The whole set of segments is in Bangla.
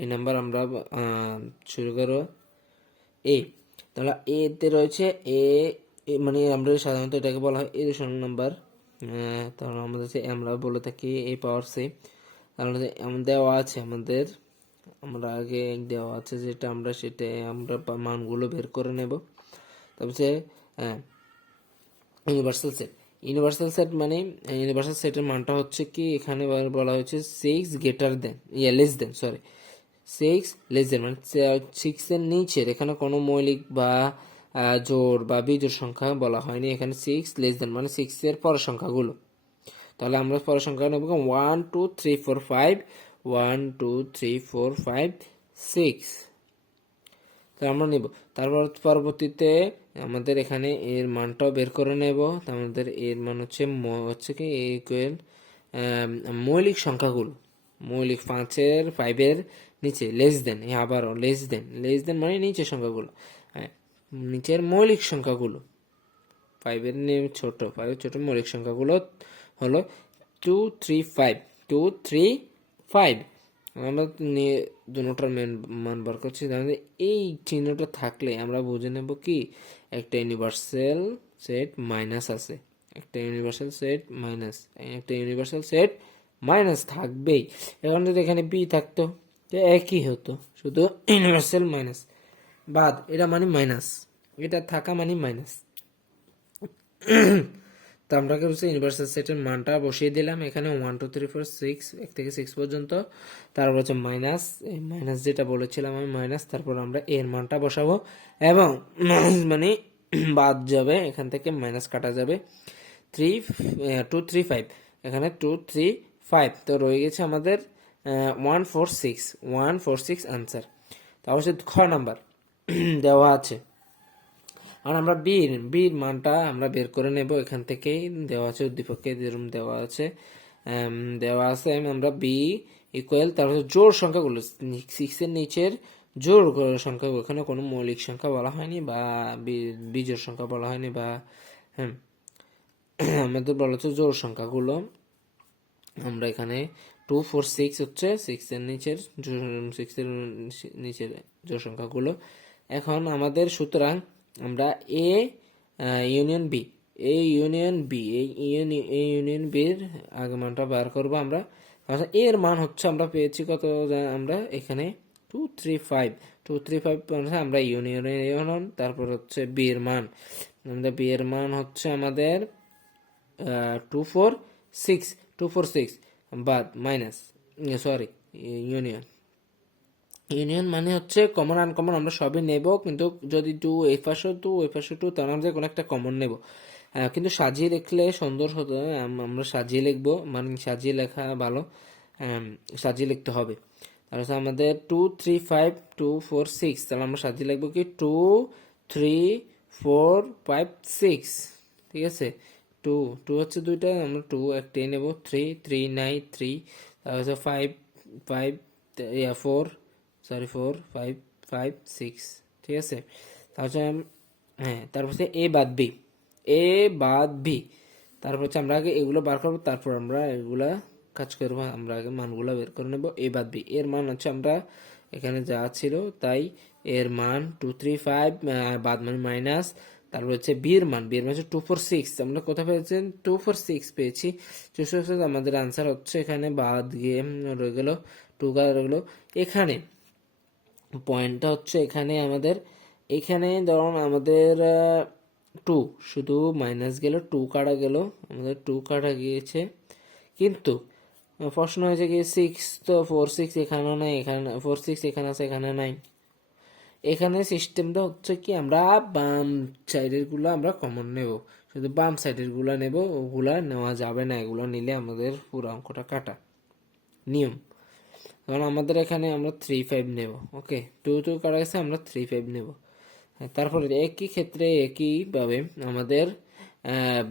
এই নাম্বার আমরা শুরু করবো এ। তাহলে এতে রয়েছে এ, মানে আমরা সাধারণত এটাকে বলা হয় এ দশমিক নাম্বার। তাহলে আমাদের আমরা বলে থাকি এ পাওয়ার সি। তাহলে দেওয়া আছে আমাদের, আমরা আগে দেওয়া আছে যেটা আমরা সেটা আমরা মানগুলো বের করে নেব। তারপরে ইউনিভার্সাল সেট। ইউনিভার্সাল সেট মানে ইউনিভার্সাল সেটের মানটা হচ্ছে কি, এখানে বলা হয়েছে 6 greater than, less than, sorry 6 less than, মানে 6 এর নিচের এখানে কোনো মৌলিক বা জোড় বা বিজোড় সংখ্যা বলা হয়নি। এখানে 6 লেস দেন মানে 6 এর পরের সংখ্যাগুলো। তাহলে আমরা পরের সংখ্যা নেব 1 2 3 4 5, 1 2 3 4 5 6। তো আমরা নেব। তারপর পরবর্তীতে আমাদের এখানে এর মানটাও বের করে নেব। আমাদের এর মান হচ্ছে কি ইকুয়াল মৌলিক সংখ্যাগুলো, মৌলিক 5 এর নিচে লেস দেন, আবারও লেস দেন মানে নিচের সংখ্যাগুলো, হ্যাঁ নিচের মৌলিক সংখ্যাগুলো, 5 এর ছোট, 5 ছোট মৌলিক সংখ্যাগুলো হলো 2 3 5, 2 3 5। আমরা দুটোটার মান বার করছি। তাহলে এই চিহ্নটা থাকলে আমরা বুঝে নেব কি একটা ইউনিভার্সাল সেট মাইনাস আছে, একটা ইউনিভার্সাল সেট মাইনাস, একটা ইউনিভার্সাল সেট মাইনাস থাকবেই। এখন যদি এখানে বি থাকতো তো একই হতো, শুধু ইউনিভার্সাল মাইনাস বাদ, এটা মানে মাইনাস, এটা থাকা মানে মাইনাস। তো আমরা কি বলছি ইউনিভার্সাল সেটের মানটা বসিয়ে দিলাম এখানে 1 2 3 4 6, 1 থেকে 6 পর্যন্ত। তারপর হচ্ছে মাইনাস, মাইনাস যেটা বলেছিলাম আমি মাইনাস, তারপর আমরা এর মানটা বসাবো এবং মানে বাদ যাবে, এখান থেকে মাইনাস কাটা যাবে 3 2 3 5, এখানে 2 3 5, তো রয়ে গেছে আমাদের 146 আনসার। তারপর হচ্ছে খ নাম্বার দেওয়া আছে। আর আমরা বির মানটা আমরা বের করে নেব এখান থেকেই, দেওয়া আছে উদ্দীপকে যেরকম দেওয়া আছে আমরা বি ইকুয়াল, তারপর জোড় সংখ্যাগুলো 6 এর নিচের জোড় সংখ্যাগুলো, এখানে কোনো মৌলিক সংখ্যা বলা হয়নি বা বিজোড় সংখ্যা বলা হয়নি বা হ্যাঁ আমাদের বলা হচ্ছে জোড় সংখ্যাগুলো। আমরা এখানে 2 4 6 হচ্ছে 6 এর নিচের জোড় সংখ্যাগুলো। এখন আমাদের সুতরাং আমরা এ ইউনিয়ন বি, এই ইউনিয়ন বির আগে মানটা বার করবো আমরা। এর মান হচ্ছে আমরা পেয়েছি কত, আমরা এখানে 2 3 5, 2 3 5 আমরা ইউনিয়ন, তারপর হচ্ছে বি এর মান, আমাদের বি এর মান হচ্ছে আমাদের 2 4 6, 2 4 6 বাদ মাইনাস, সরি ইউনিয়ন মানে হচ্ছে কমন আনকমন আমরা সবই নেব, কিন্তু যদি টু এই পাশে টু ওই পাশে টু, তার মধ্যে কোনো একটা কমন নেব। কিন্তু সাজিয়ে লিখলে সুন্দর হতো, আমরা সাজিয়ে লিখবো, মানে সাজিয়ে লেখা ভালো, সাজিয়ে লিখতে হবে। তারপর আমাদের 2 3 5 2 4 6, তাহলে আমরা সাজিয়ে লিখবো কি 2 3 4 5 6, ঠিক আছে। 2 2 হচ্ছে দুইটা, আমরা 2 একটাই নেব, 3 3 9 3, তারপর 5 5 4, সরি 4 5 5 6, ঠিক আছে। তারপর হ্যাঁ, তারপর হচ্ছে এ বাদ বি, এ বাদ বি, তারপর হচ্ছে আমরা আগে এগুলো বার করবো, তারপর আমরা এগুলা কাজ করবো। আমরা আগে মানগুলো বের করে নেবো। এ বাদ বি এর মান হচ্ছে আমরা এখানে যা ছিল তাই, এর মান 2 3 5 বাদ মানে মাইনাস, তারপর হচ্ছে বির মান হচ্ছে 2 4 6, আমরা কোথায় পেয়েছেন 2 4 6 পেয়েছি। 2 4 6 আমাদের আনসার হচ্ছে এখানে বাদ গিয়ে রয়ে গেল 2 রয়ে গেল। এখানে পয়েন্টটা হচ্ছে এখানে আমাদের, এখানে ধরুন আমাদের 2 শুধু মাইনাস গেল, 2 কাটা গেল, আমাদের 2 কাটা গিয়েছে, কিন্তু প্রশ্ন হয়েছে কি 6 তো 4 6 এখানে নাই, এখানে 4 6 এখানে আছে, এখানে নাই। এখানে সিস্টেমটা হচ্ছে কি আমরা বাম সাইডের গুলো আমরা কমন নেব, শুধু বাম সাইডের গুলো নেব, ওগুলা নেওয়া যাবে না, এগুলো নিলে আমাদের পুরো অঙ্কটা কাটা নিয়ম। কারণ আমাদের এখানে আমরা 3 5 নেব, ওকে 2 2 কাটা গেছে, আমরা 3 5 নেব। তারপরে একই ক্ষেত্রে একইভাবে আমাদের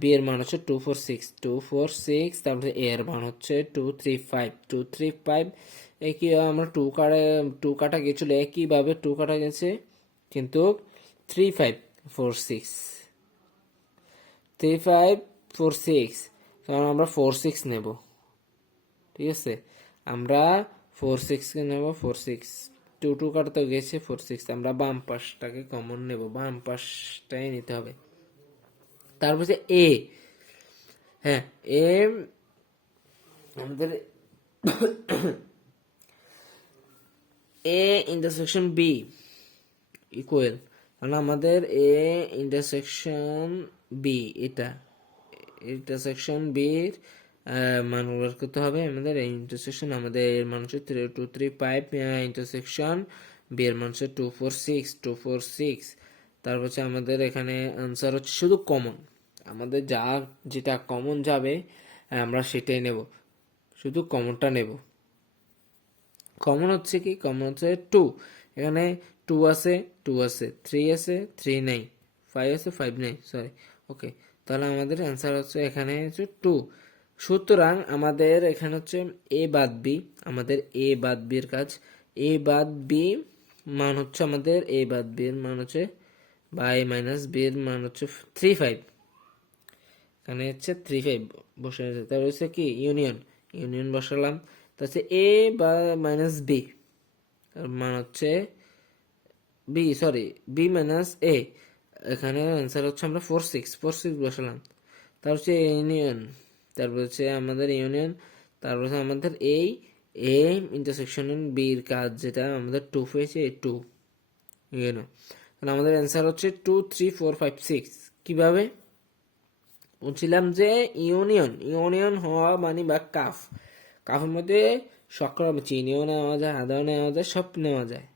বি এর মান হচ্ছে 2 4 6, 2 4 6, তারপরে এ এর মান হচ্ছে 2 3 5, 2 3 5, একই আমরা 2 কাটা গেছিল, একইভাবে 2 কাটা গেছে, কিন্তু 3 5 4 6, 3 5 4 6, কারণ আমরা 4 6 নেব, ঠিক আছে। আমরা 4 6 নেব, 4 6 2 কাটতে গেছে, 4 6 আমরা বাম পাশটাকে কমন নেব, বাম পাশটাই নিতে হবে। তারপর হচ্ছে এ, হ্যাঁ এ আমাদের এ ইন্টারসেকশন বি ইকুয়াল, কারণ আমাদের এ ইন্টারসেকশন বি, এটা ইন্টারসেকশন বির মান বের করতে হবে আমাদের। এই ইন্টারসেকশন আমাদের এর মান হচ্ছে 2 3 5, ইন্টারসেকশন বি এর মান হচ্ছে 2 4 6। তারপর হচ্ছে আমাদের এখানে আনসার হচ্ছে শুধু কমন, আমাদের যেটা কমন যাবে আমরা সেটাই নেব, শুধু কমনটা নেব। কমন হচ্ছে কি, কমন হচ্ছে 2, এখানে 2 আছে, 2 আছে, 3 আছে, 3 নেই, 5 আছে, 5 নেই, সরি। ওকে, তাহলে আমাদের অ্যান্সার হচ্ছে এখানে হচ্ছে 2। সুতরাং আমাদের এখানে হচ্ছে এ বাদ বি, আমাদের এ বাদ বির কাজ। এ বাদ বি মান হচ্ছে আমাদের, এ বাদ বি এর মান হচ্ছে বা এ মাইনাস বি এর মান হচ্ছে 3 5, এখানে হচ্ছে 3 5 বসে আছে। তাহলে হচ্ছে কি ইউনিয়ন, ইউনিয়ন বসালাম। তা হচ্ছে এ বা মাইনাস বি মান হচ্ছে বি, সরি বি মাইনাস এ, এখানে অ্যান্সার হচ্ছে আমরা 4 6 বসালাম। তারপর হচ্ছে ইউনিয়ন, তারপর হচ্ছে আমাদের ইউনিয়ন, তারপর হচ্ছে আমাদের এই এ ইন্টারসেকশন বির কাজ যেটা আমাদের 2 হয়েছে, 2 ইউনিয়ন। তাহলে আমাদের অ্যান্সার হচ্ছে 2 3 4 5 6। কিভাবে বলছিলাম যে ইউনিয়ন, ইউনিয়ন হওয়া মানে বা কাফ, কাফের মধ্যে সকল চিনিও নেওয়া যায়, আদাও নেওয়া যায়, সব নেওয়া যায়।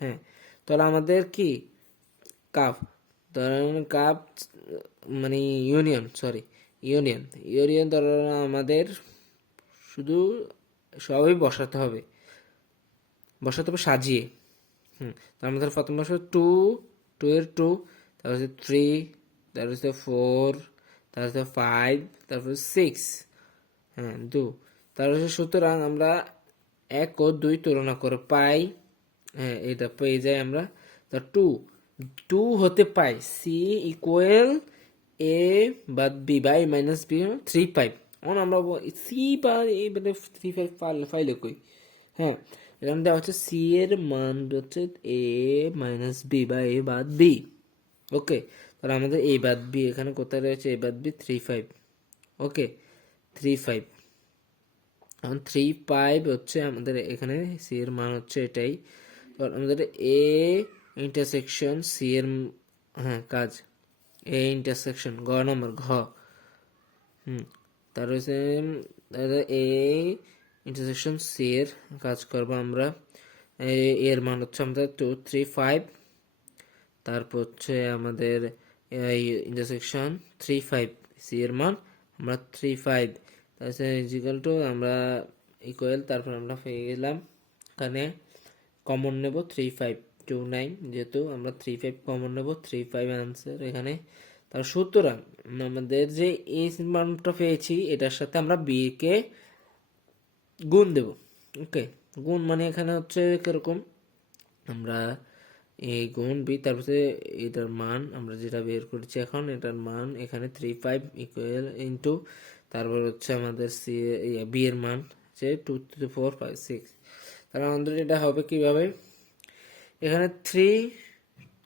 হ্যাঁ, তাহলে আমাদের কি কাপ, ধরেন কাপ মানে ইউনিয়ন, সরি ইউনিয়ন, ইউনিয়ন ধরেন আমাদের শুধু সবই বসাতে হবে সাজিয়ে। তার মধ্যে প্রথম বছর 2, 2 এর 2, তারপর হচ্ছে 3, তারপর হচ্ছে 4, তারপর হচ্ছে 5, তারপর 6, হ্যাঁ 2। তারপর হচ্ছে সুতরাং আমরা 1 ও 2 তুলনা করে পাই, হ্যাঁ এটা পেয়ে যাই আমরা। তা 2 হতে পাই সি ইকুয়াল এ বাদ বি বাই মাইনাস বি 3 5। এখন আমরা সি বা এ মানে 3 5 ফাইলে কই, হ্যাঁ এখানে দেওয়া হচ্ছে সি এর মান হচ্ছে এ মাইনাস বি বা এ বাদ বি। ওকে, তাহলে আমাদের এ বাদ বি এখানে কোথায় রয়েছে, এ বাদ বি 3 5। ওকে, 3 5, এখন 3 5 হচ্ছে আমাদের এখানে সি এর মান হচ্ছে এটাই। আমাদের এ ইন্টারসেকশন সি এর, হ্যাঁ কাজ এ ইন্টারসেকশন গ নম্বর ঘ, তার হচ্ছে এ ইন্টারসেকশন সি এর কাজ করবো আমরা। এর মান হচ্ছে আমাদের 2 3 5, তারপর হচ্ছে আমাদের ইন্টারসেকশন 3 5 সি এর মান আমরা 3 5, তারপরে ইজিক্যাল টু আমরা ইকুয়াল, তারপর আমরা পেয়ে গেলাম এখানে কমন নেব 3 5 2 9, যেহেতু আমরা 3 5 কমন নেব, 3 5 আনসার এখানে। তার সুতরাং আমাদের যে এই মানটা পেয়েছি এটার সাথে আমরা বি কে গুণ দেব। ওকে, গুণ মানে এখানে হচ্ছে কিরকম, আমরা এ গুণ বি, তারপরে এটার মান আমরা যেটা বের করেছি এখন, এটার মান এখানে 3 5 ইকুয়াল ইন্টু, তারপর হচ্ছে আমাদের সি বি এর মান হচ্ছে 2 3 4 5 6। তাহলে আমাদের এটা হবে কিভাবে, এখানে 3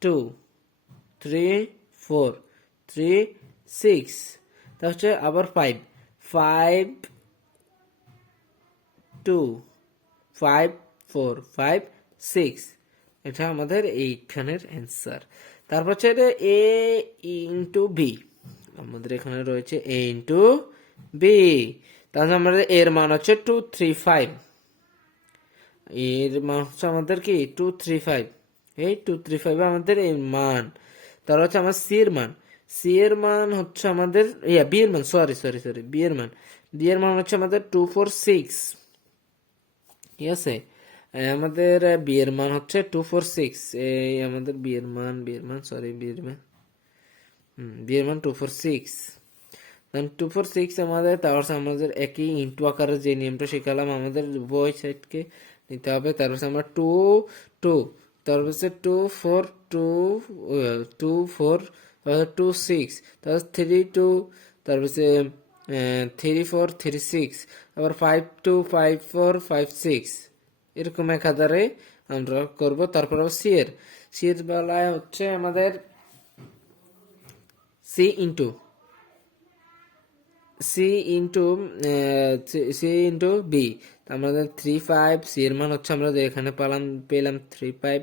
2 3 4 3 6, তা হচ্ছে আবার 5 5 2 5 4 5 6, এটা আমাদের এইখানের অ্যান্সার। তারপর হচ্ছে এ ইন্টু বি, আমাদের এখানে রয়েছে এ ইন্টু বি, তাহলে আমাদের এর মান হচ্ছে 2 3 5, এর মান হচ্ছে আমাদের কি 2 3 5, এই 2 3 5 আমাদের এই মান। তার হচ্ছে আমার সি এর মান, সি এর মান হচ্ছে আমাদের বি এর মান, সরি সরি সরি বি এর মান, বি এর মান হচ্ছে আমাদের 2 4 6, ঠিক আছে। আমাদের বি এর মান হচ্ছে 2 4 6, এই আমাদের বি এর মান, বি এর মান সরি বি এর মান, বি এর মান 2 4 6, 2 4 6 আমাদের, তারপর আমাদের একই ইন্টু আকারে যে নিয়মটা শিখালাম আমাদের উভয় সাইডকে নিতে হবে। তারপর আমরা 2 2, তারপর হচ্ছে 2 4 2 2 4, তারপর 2 6, তারপর 3 2, তারপর হচ্ছে 3 4 3 6, আবার 5 2 5 4 5 6, এরকম 1000-এ আমরা করব। তারপর সি এর বেলায় হচ্ছে আমাদের C into C into C into B, আমাদের 3 5, সি এর মান হচ্ছে আমরা এখানে পেলাম 3 5,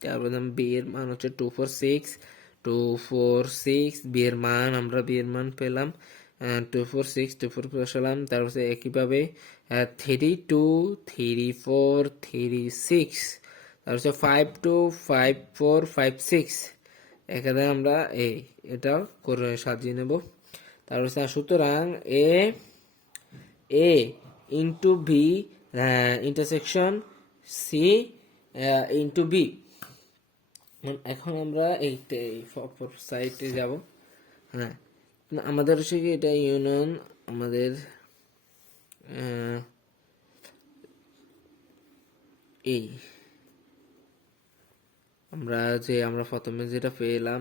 তারপর বি এর মান হচ্ছে 2 4 6, বি এর মান পেলাম 2 4 6 বসালাম। তারপর একইভাবে 3 2 3 4 3 6, তারপর 5 2 5 4 5 6, এখানে আমরা এটাও করে সাজিয়ে নেব। তারপর সুতরাং A into B intersection C into B. এখন আমরা এই সাইটে যাব। হ্যাঁ, আমাদের হচ্ছে কি এটা ইউনিয়ন, আমাদের এই আমরা প্রথমে যেটা পেলাম,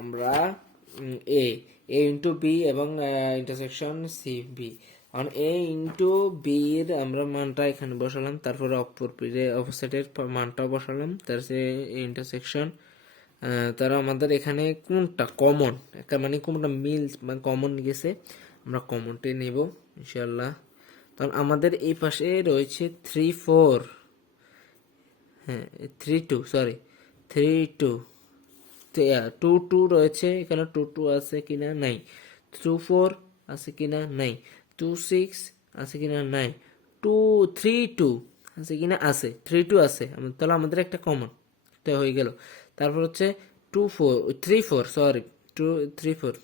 আমরা এ ইন্টু বি এবং ইন্টারসেকশন সি বি। এখন এ ইন্টু বি এর আমরা মানটা এখানে বসালাম, তারপরে অপর সাইডের মানটাও বসালাম, তারপরে ইন্টারসেকশন। তারা আমাদের এখানে কোনটা কমন, মানে কোনটা মিল মানে কমন গেছে, আমরা কমনটাই নেব ইনশাল্লাহ। তখন আমাদের এই পাশে রয়েছে 3 4, হ্যাঁ 3 2, সরি 3 2, 2 2 রয়েছে এখানে, 2 2 আছে কিনা নাই, 2 4 আছে কিনা নাই, 2 6 আছে কিনা নাই, 3 2 আছে কিনা আছে, 3 2 আছে, তাহলে আমাদের একটা কমন হয়ে গেল। তারপর হচ্ছে 3 4, সরি 3 4,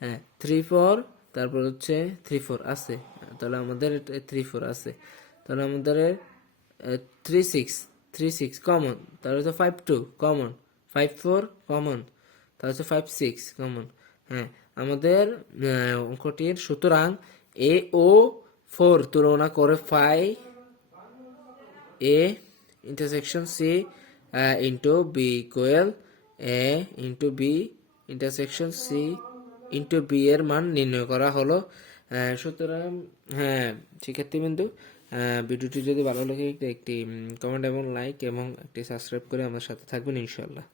হ্যাঁ 3 4, তারপর হচ্ছে 3 4 আছে, তাহলে আমাদের 3 4 আছে, তাহলে আমাদের 3 6 কমন, তাহলে হচ্ছে 5 2 কমন, 5 4 কমন, তাহলে হচ্ছে 5 6 কমন। হ্যাঁ, আমাদের অঙ্কটির সুতরাং এ ও 4 তুলনা করে 5 A intersection C into B equal A into B intersection C into B এর মান নির্ণয় করা হলো। সুতরাং হ্যাঁ শিক্ষার্থীবৃন্দ, ভিডিওটি যদি ভালো লাগে একটি কমেন্ট এবং লাইক এবং একটি সাবস্ক্রাইব করে আমার সাথে থাকবেন ইনশাল্লাহ।